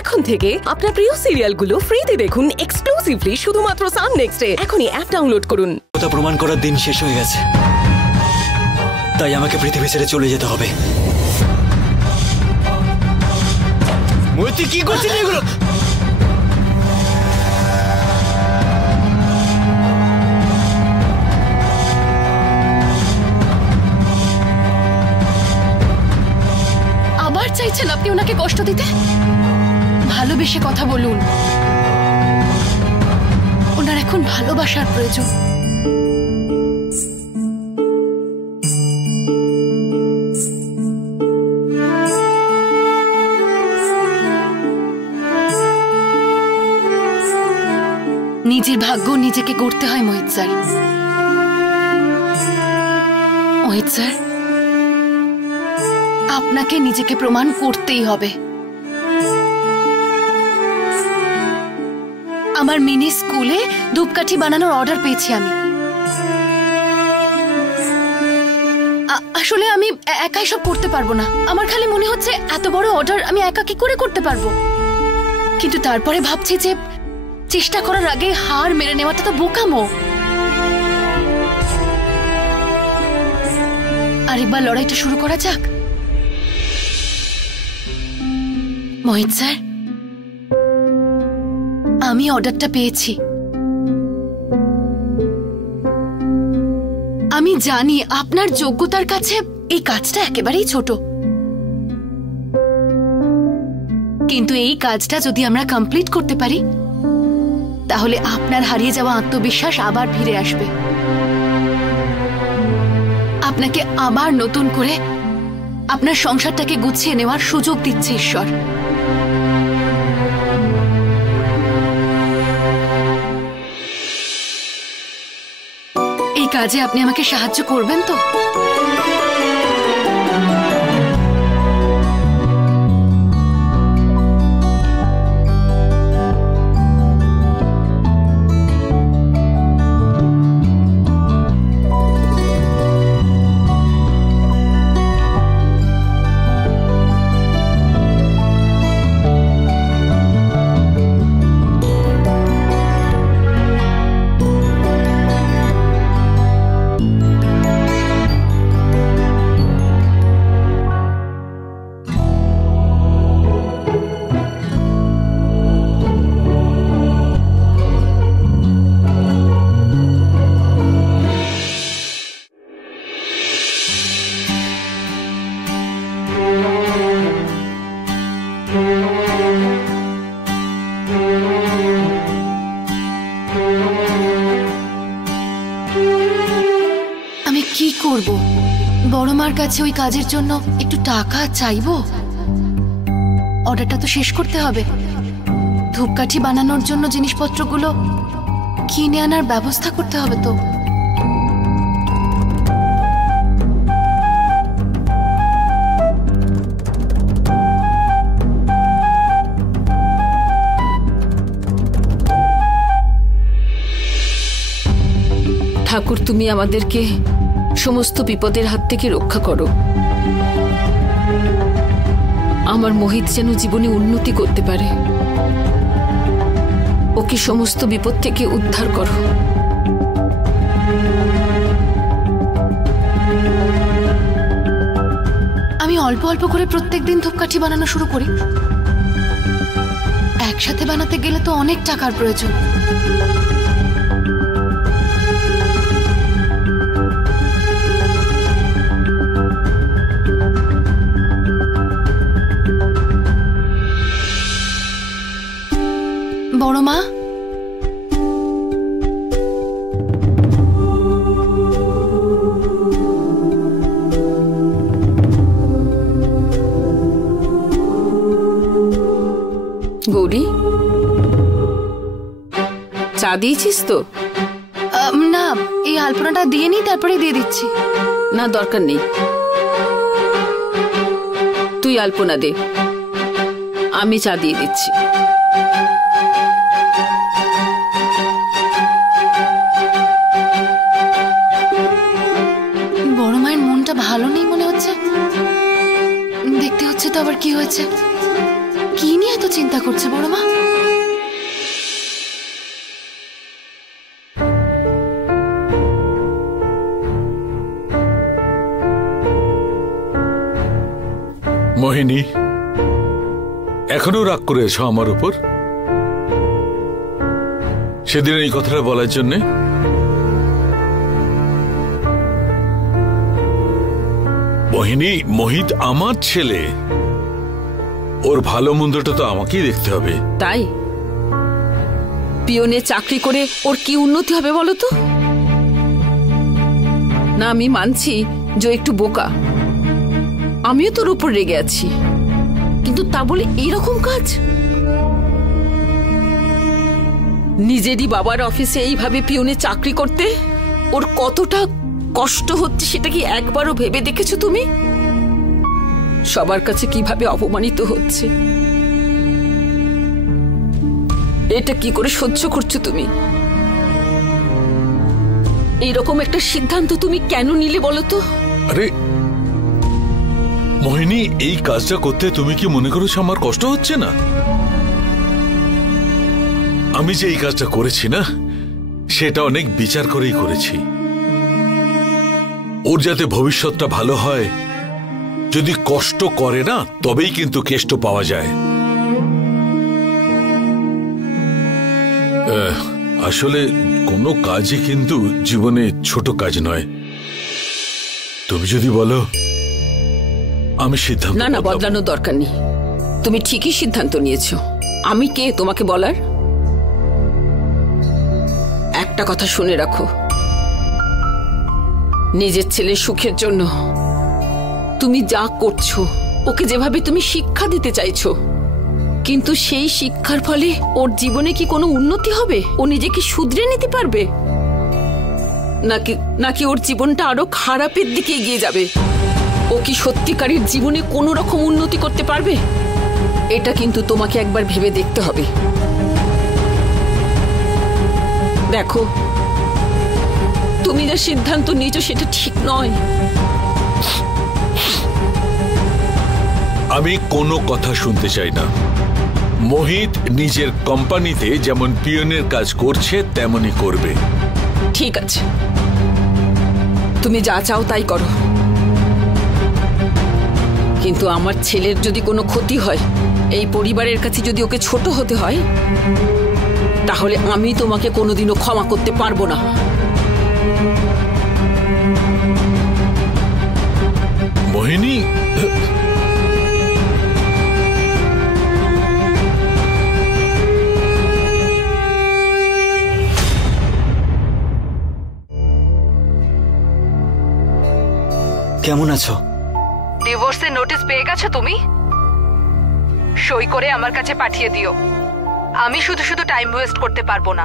এখন থেকে আপনার প্রিয় সিরিয়ালগুলো ফ্রিতে দেখুন এক্সক্লুসিভলি শুধুমাত্র সান নেক্সটে। এখনই অ্যাপ ডাউনলোড করুন। কথা প্রমাণ করার দিন শেষ হয়ে গেছে, তাই আমাকে পৃথিবী ছেড়ে চলে যেতে হবে। তুই কি করছিস এগুলো? আবার চাইছেন আপনি ওনাকে কষ্ট দিতে? ভালোবেসে কথা বলুন, ওনার এখন ভালোবাসার প্রয়োজন। নিজের ভাগ্য নিজেকে গড়তে হয় মোহিত স্যার। মোহিত স্যার, আপনাকে নিজেকে প্রমাণ করতেই হবে। আমার মিনি স্কুলে ধূপকাঠি বানানোর অর্ডার পেয়েছি আমি। আসলে আমি একাই সব করতে পারবো না। আমার খালি মনে হচ্ছে এত বড় অর্ডার আমি একা কি করে করতে পারবো, কিন্তু তারপরে ভাবছি যে চেষ্টা করার আগে হার মেনে নেওয়াটা তো বোকামো। আরেকবার লড়াইটা শুরু করা যাক। মোহিত স্যার, আমি অর্ডারটা পেয়েছি। আমি জানি আপনার যোগ্যতার কাছে এই কাজটা একেবারেই ছোট, কিন্তু এই কাজটা যদি আমরা কমপ্লিট করতে পারি তাহলে আপনার হারিয়ে যাওয়া আত্মবিশ্বাস আবার ফিরে আসবে। আপনাকে আবার নতুন করে আপনার সংসারটাকে গুছিয়ে নেওয়ার সুযোগ দিচ্ছে ঈশ্বর। এই কাজে আপনি আমাকে সাহায্য করবেন তো? আমি কি করব? বড় মার কাছে ওই কাজের জন্য একটু টাকা চাইবো? অর্ডারটা তো শেষ করতে হবে। ধূপকাঠি বানানোর জন্য জিনিসপত্রগুলো কিনে আনার ব্যবস্থা করতে হবে তো। ঠাকুর, তুমি আমাদেরকে সমস্ত বিপদের হাত থেকে রক্ষা করো। আমার মোহিত যেন জীবনে উন্নতি করতে পারে। ওকে সমস্ত বিপদ থেকে উদ্ধার করো। আমি অল্প অল্প করে প্রত্যেকদিন ধূপকাঠি বানানো শুরু করি। একসাথে বানাতে গেলে তো অনেক টাকার প্রয়োজন। বড় মা, গৌরী, চা দিয়েছিস তো? না, এই আলপনাটা দিয়ে নি, তারপরে দিয়ে দিচ্ছি। না, দরকার নেই। তুই আলপনা দে, আমি চা দিয়ে দিচ্ছি। বড় মায়ের মনটা ভালো নেই মনে হচ্ছে। দেখতে হচ্ছে তো আবার কি হয়েছে। কি নিয়ে এত চিন্তা করছে বড় মা? মোহিনী, এখনো রাগ করেছ আমার উপর? সেদিন এই কথাটা বলার জন্য? মোহিনী, মোহিত আমার ছেলে, ওর ভালো মন্দটা তো আমাকেই দেখতে হবে। তাই পিয়নে চাকরি করে ওর কি উন্নতি হবে বলো তো? না, আমি মানছি যে ও একটু বোকা, আমিও তোর উপর রেগে আছি, কিন্তু তা বলে এইরকম কাজ? নিজেরই বাবার অফিসে এইভাবে পিয়নে চাকরি করতে ওর কতটা কষ্ট হচ্ছে সেটা কি একবারও ভেবে দেখেছো তুমি? সবার কাছে কিভাবে অপমানিত হচ্ছে, এটা কি করে সহ্য করছো তুমি? এইরকম একটা সিদ্ধান্ত তুমি কেন নিলে বলো তো? আরে মোহিনী, এই কাজটা করতে তুমি কি মনে করছো আমার কষ্ট হচ্ছে না? আমি যে এই কাজটা করেছি না, সেটা অনেক বিচার করেই করেছি। ওর যাতে ভবিষ্যৎটা ভালো হয়, যদি কষ্ট করে না তবেই কিন্তু কেষ্ট পাওয়া যায়। আসলে কোনো কাজই কিন্তু জীবনে ছোট কাজ নয়। তুমি যদি বলো আমি সিদ্ধান্ত না না, বদলানোর দরকার নেই, তুমি ঠিকই সিদ্ধান্ত নিয়েছো। আমি কে তোমাকে বলার? একটা কথা শুনে রাখো, নিজের ছেলের সুখের জন্য তুমি যা করছো, ওকে যেভাবে তুমি শিক্ষা দিতে চাইছো, কিন্তু সেই শিক্ষার ফলে ওর জীবনে কি কোনো উন্নতি হবে? ও নিজেকে শুধরে নিতে পারবে নাকি নাকি ওর জীবনটা আরো খারাপের দিকে এগিয়ে যাবে? ও কি সত্যিকারের জীবনে কোনো রকম উন্নতি করতে পারবে? এটা কিন্তু তোমাকে একবার ভেবে দেখতে হবে। দেখো, তুমি যা সিদ্ধান্ত নিয়েছো সেটা ঠিক নয়। আমি কোনো কথা শুনতে চাই না। মোহিত নিজের কোম্পানিতে যেমন পিয়নের কাজ করছে তেমনই করবে। ঠিক আছে, তুমি যা চাও তাই করো, কিন্তু আমার ছেলের যদি কোনো ক্ষতি হয়, এই পরিবারের কাছে যদি ওকে ছোট হতে হয়, তাহলে আমি তোমাকে কোনোদিনও ক্ষমা করতে পারবো না। মোহিনী, কেমন আছো? ডিভোর্সের নোটিশ পেয়ে গেছো তুমি? সই করে আমার কাছে পাঠিয়ে দিও। আমি শুধু শুধু টাইম ওয়েস্ট করতে পারবো না।